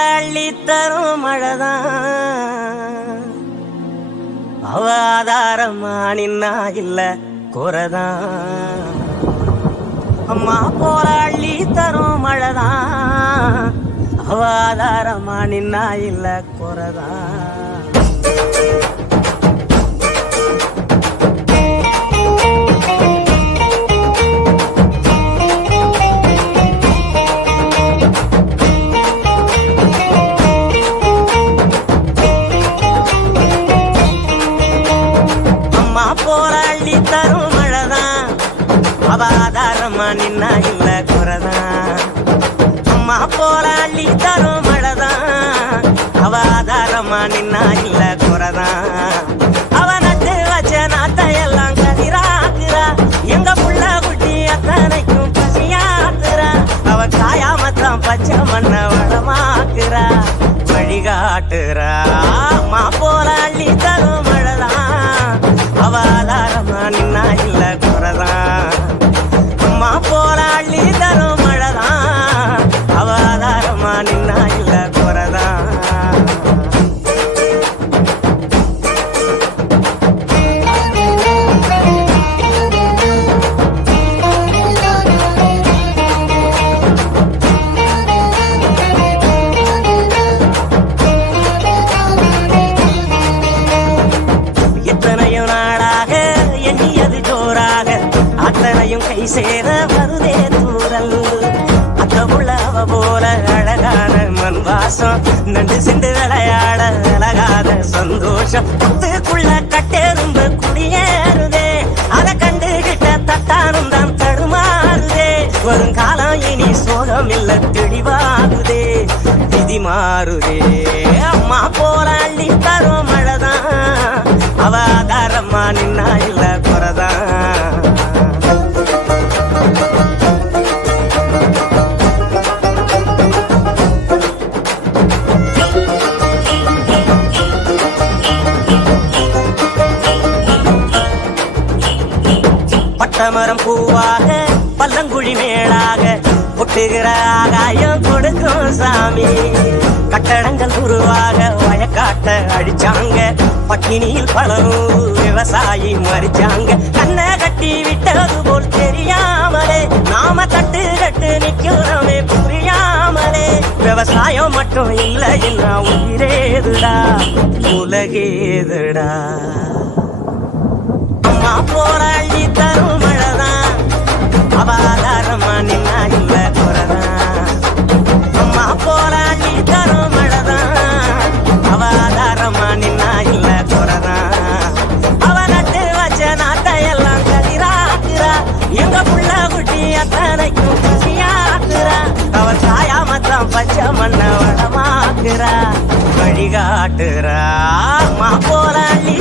அள்ளி தரும் மழைதான் அவ ஆதாரமா நின்னா இல்ல குறைதான். அம்மா போல அள்ளி தரும் மழைதான் அவ ஆதாரமா நின்னா இல்ல குறைதான். போராளி தரும் மழைதான் அவ ஆதாரமா நின்னா இல்ல குறைதான். அம்மா போராளி தரும் மழைதான் அவ ஆதாரமா நின்னா இல்ல குறைதான். அவ நட்டு வச்ச நாட்டையெல்லாம் கதிராக்குறா, எங்க புள்ள குட்டி அத்தனைக்கும் பசியாக்குறா. அவ காயாமத்தான் பச்சை மண்ண வளமாக்குறா, வழிகாட்டுறா. அம்மா போராளி தரும் மழைதான் அவ ஆதாரமா நின்னா இல்ல குறைதான். அம்மா போராளி தரும் மழைதான் அவ ஆதாரமா நின்னா இல்ல குறைதான். எத்தனையோ நாளாக எண்ணியது ஜோராக அத்தனையும் கை சேர வருதே தூரல். அத்த உள்ளவ போல அழகான மண் வாசம் நண்டு சிண்டு விளையாட அழகாத சந்தோஷம் புத்துக்குள்ள கட்டெரும்பு குடியேறுதே. அதை கண்டுகிட்ட தட்டானும் தான் தடுமாறுதே. வருங்காலம் இனி சோகம் இல்ல தெளிவாகுதே, விதி மாறுதே. அம்மா போல அள்ளி தரும் மழைதான் அவ ஆதாரமா நின்னா இல்ல குறைதான். பட்டமரம் பூவாக பல்லங்குழி மேலாக ஒட்டுகிற ஆகாயம் கொடுக்கும் சாமி. கட்டடங்கள் உருவாக வயக்காட்ட அடிச்சாங்க, பட்டினியில் பலரும் விவசாயி மறிச்சாங்க. கண்ணை கட்டி விட்டது போல் தெரியாமலே நாம தட்டு கட்டு நிக்கிறோமே புரியாமலே. விவசாயம் மட்டும் இல்ல இல்ல உயிரேதுடா உலகேதுடா. அம்மா போராளி தரும் மழைதான் அவ ஆதாரமா நின்னா இல்ல குறைதான். அம்மா போராளி தரும் மழைதான் அவ ஆதாரமா நின்னா இல்ல குறைதான். அவ நட்டு வச்ச நாட்டையெல்லாம் கதிராக்குறா, எங்க புள்ள குட்டி அத்தனைக்கும் பசியாக்குறா. அவ சாயாமத்தான் பச்சை மண்ண வளமாக்குறா, வழிகாட்டுறா. அம்மா போராளி